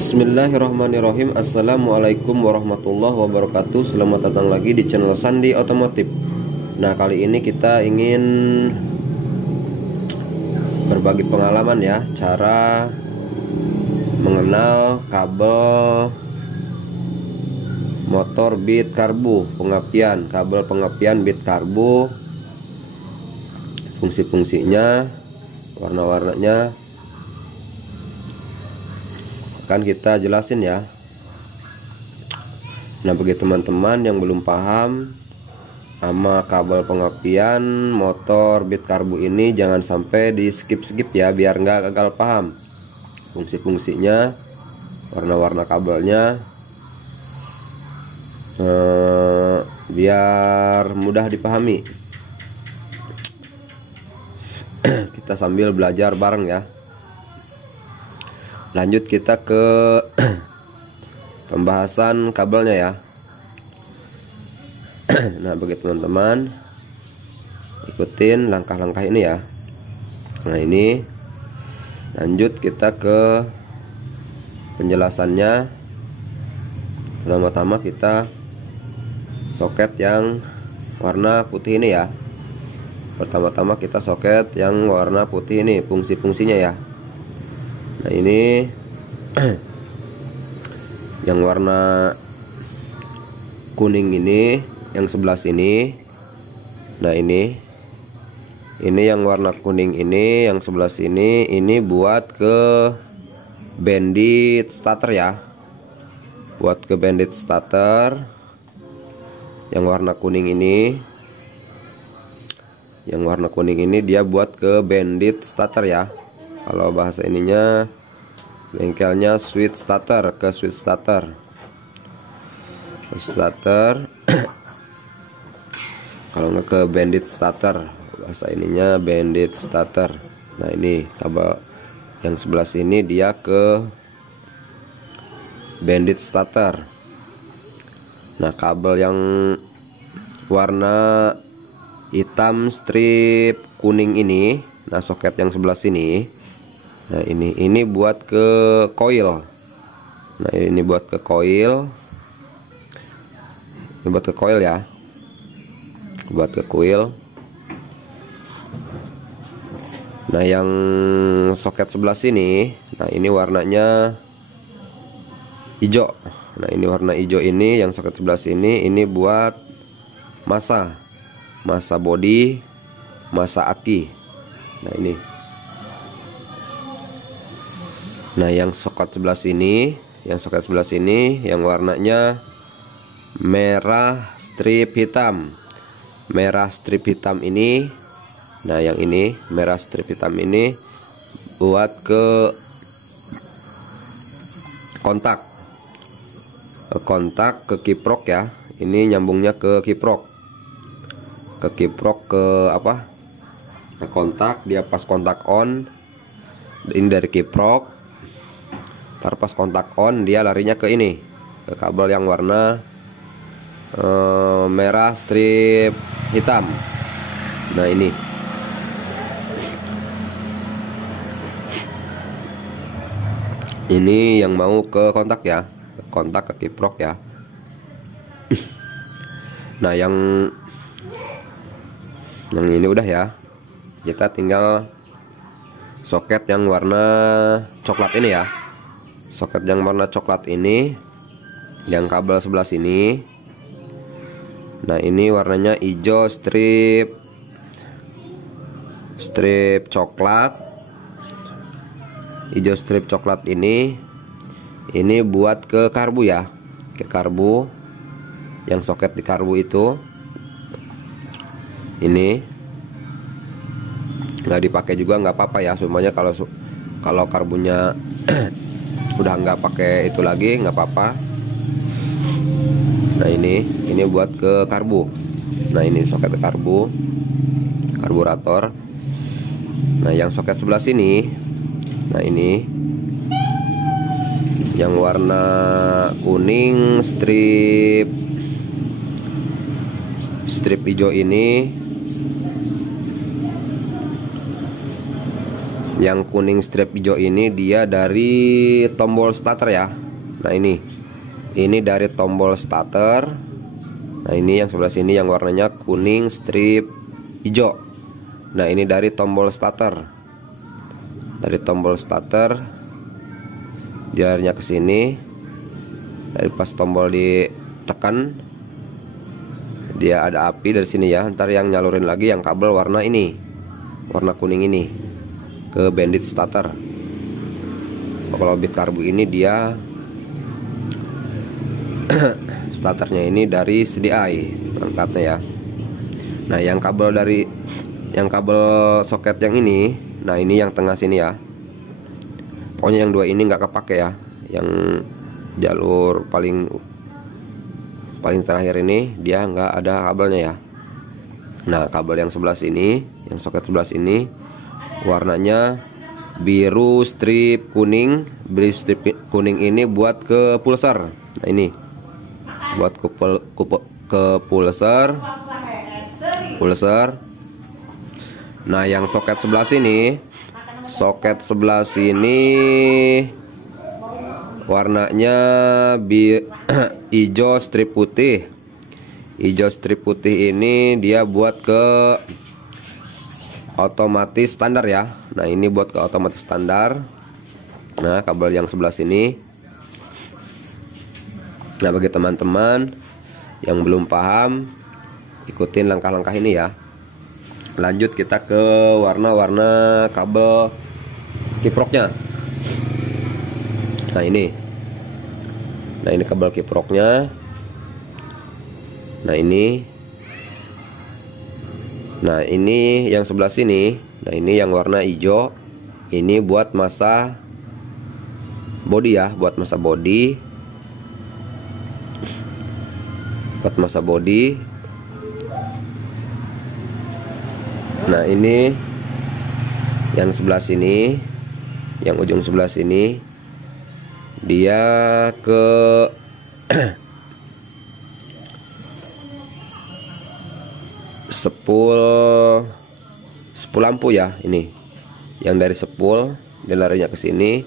Bismillahirrahmanirrahim. Assalamualaikum warahmatullahi wabarakatuh. Selamat datang lagi di channel Sandi Otomotif. Nah, kali ini kita ingin berbagi pengalaman ya, cara mengenal kabel motor bit karbu, kabel pengapian bit karbu, fungsi-fungsinya, warna-warnanya akan kita jelasin ya. Nah, bagi teman-teman yang belum paham sama kabel pengapian motor bit karbu ini, jangan sampai di skip ya, biar nggak gagal paham fungsi-fungsinya, warna-warna kabelnya, biar mudah dipahami. Kita sambil belajar bareng ya. Lanjut kita ke pembahasan kabelnya ya. Nah, bagi teman-teman, ikutin langkah-langkah ini ya. Nah, ini lanjut kita ke penjelasannya. Pertama-tama kita soket yang warna putih ini ya. Pertama-tama kita soket yang warna putih ini, fungsi-fungsinya ya. Nah, ini yang warna kuning ini, yang sebelah sini. Nah, ini yang warna kuning ini, yang sebelah sini, ini buat ke bandit starter ya. Buat ke bandit starter. Yang warna kuning ini, dia buat ke bandit starter ya. Kalau bahasa ininya bengkelnya switch starter, ke switch starter. Kalau nggak ke bandit starter, bahasa ininya bandit starter. Nah, ini kabel yang sebelah sini dia ke bandit starter. Nah, kabel yang warna hitam strip kuning ini, nah soket yang sebelah sini, nah ini buat ke coil. Nah, ini buat ke coil. Ini buat ke coil ya. Buat ke coil. Nah, yang soket sebelah sini, nah ini warnanya hijau. Nah, ini warna hijau ini yang soket sebelah sini, ini buat massa body, massa aki. Nah, ini. Nah, yang soket sebelah sini, yang warnanya merah strip hitam. Merah strip hitam ini, nah yang ini merah strip hitam ini buat ke kontak ke kiprok ya. Ini nyambungnya ke kiprok. Ke apa? Ke kontak, dia pas kontak on. Ini dari kiprok. Ntar pas kontak on dia larinya ke ini, ke kabel yang warna merah strip hitam. Nah, ini yang mau ke kontak ya, ke kiprok ya. Nah, yang ini udah ya. Kita tinggal soket yang warna coklat ini ya. Soket yang warna coklat ini, yang kabel sebelah sini. Nah, ini warnanya hijau strip coklat. Hijau strip coklat ini buat ke karbu ya. Ke karbu, yang soket di karbu itu. Ini nggak dipakai juga nggak apa-apa ya, semuanya kalau karbunya udah nggak pakai itu lagi nggak apa-apa. Nah, ini buat ke karbu. Nah, ini soket ke karbu, karburator. Nah, yang soket sebelah sini, nah ini yang warna kuning strip hijau ini Yang kuning strip hijau ini dia dari tombol starter ya. Nah ini dari tombol starter. Nah ini yang sebelah sini yang warnanya kuning strip hijau. Nah ini dari tombol starter. Dari tombol starter diarahnya ke sini. Dari pas tombol ditekan dia ada api dari sini ya. Ntar yang nyalurin lagi yang kabel warna ini, warna kuning ini ke bandit starter. Kalau bit karbu ini dia starternya ini dari CDI perangkatnya ya. Nah yang kabel soket yang ini, nah ini yang tengah sini ya. Pokoknya yang dua ini nggak kepake ya. Yang jalur paling terakhir ini dia nggak ada kabelnya ya. Nah kabel yang sebelah sini, yang soket sebelah sini warnanya biru strip kuning. Biru strip kuning ini buat ke pulsar. Nah ini buat ke pulsar. Nah yang soket sebelah sini warnanya hijau strip putih. Hijau strip putih ini dia buat ke otomatis standar ya. Nah ini buat ke otomatis standar. Nah kabel yang sebelah sini. Nah bagi teman-teman yang belum paham, ikutin langkah-langkah ini ya. Lanjut kita ke warna-warna kabel kiproknya. Nah ini kabel kiproknya. Nah ini yang sebelah sini. Nah ini yang warna hijau. Ini buat masa body ya, buat masa body. Nah ini yang sebelah sini, yang ujung sebelah sini dia ke spool lampu ya. Ini yang dari spool dia larinya ke sini.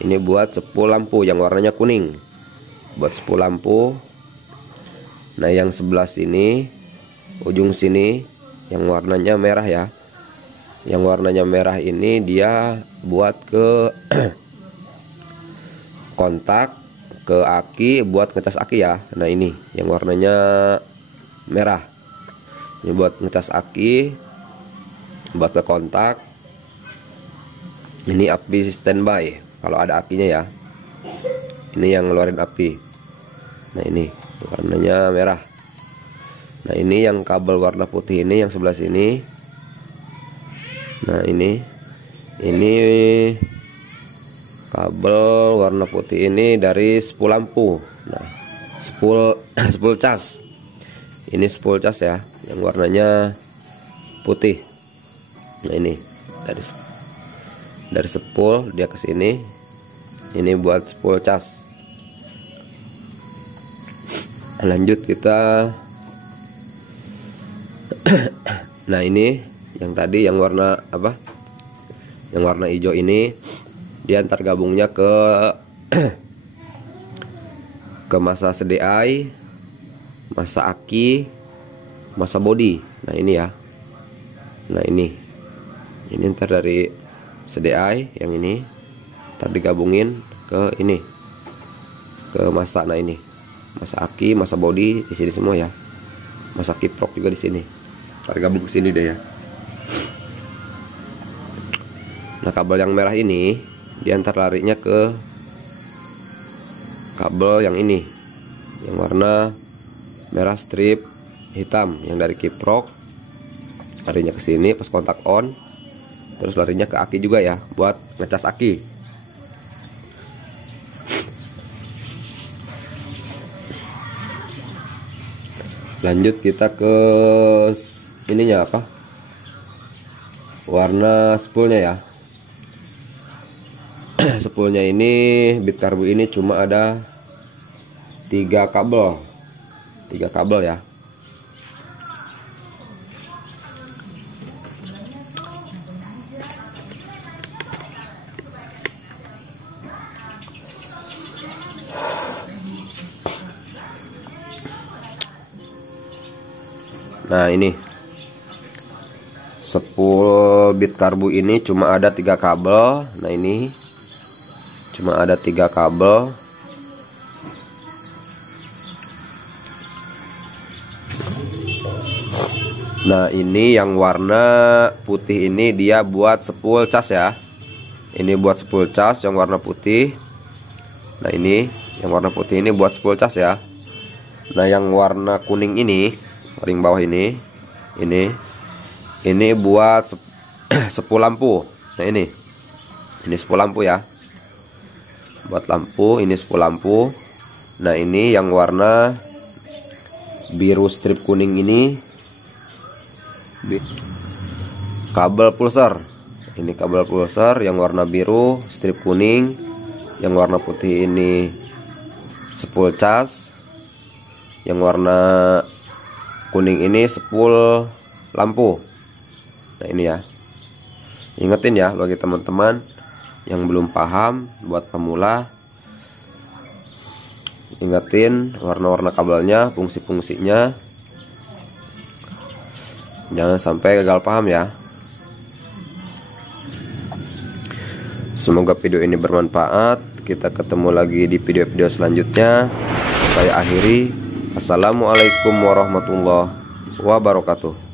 Ini buat spool lampu yang warnanya kuning, buat spool lampu. Nah yang sebelah sini, ujung sini yang warnanya merah ya. Yang warnanya merah ini dia buat ke kontak, ke aki, buat ngecas aki ya. Nah ini yang warnanya merah, ini buat ngecas aki, buat ke kontak. Ini api standby kalau ada apinya ya. Ini yang ngeluarin api. Nah ini warnanya merah. Nah ini yang kabel warna putih ini yang sebelah sini. Nah ini kabel warna putih ini dari spool lampu. Nah spool cas. Ini spool cas ya, yang warnanya putih. Nah ini dari spool dia ke sini. Ini buat spool cas. Lanjut kita. Nah ini yang tadi yang warna apa? Yang warna hijau ini dia antar gabungnya ke masa CDI, masa aki, masa body. Nah ini ya. Nah ini ntar dari CDI yang ini ntar digabungin ke ini, ke masa. Nah ini masa aki, masa body di sini semua ya. Masa kiprok juga di sini. Ntar gabung ke sini deh ya. Nah kabel yang merah ini diantar larinya ke kabel yang ini, yang warna merah strip hitam yang dari kiprok. Larinya ke sini pas kontak on, terus larinya ke aki juga ya, buat ngecas aki. Lanjut kita ke ininya apa? Warna spoolnya ya. Spoolnya ini bit karbu ini cuma ada 3 kabel ya. Nah ini 10 bit karbu ini cuma ada 3 kabel. Nah ini cuma ada 3 kabel. Nah ini yang warna putih ini dia buat spool cas ya. Ini buat spool cas yang warna putih. Nah ini yang warna putih ini buat spool cas ya. Nah yang warna kuning ini ring bawah ini buat spool lampu. Nah ini spool lampu ya, buat lampu. Ini spool lampu. Nah ini yang warna biru strip kuning ini kabel pulsar. Ini kabel pulsar yang warna biru strip kuning. Yang warna putih ini spool cas. Yang warna kuning ini spool lampu. Nah ini ya, ingetin ya bagi teman-teman yang belum paham, buat pemula, ingetin warna-warna kabelnya, fungsi-fungsinya, jangan sampai gagal paham ya. Semoga video ini bermanfaat. Kita ketemu lagi di video-video selanjutnya. Saya akhiri. Assalamualaikum warahmatullahi wabarakatuh.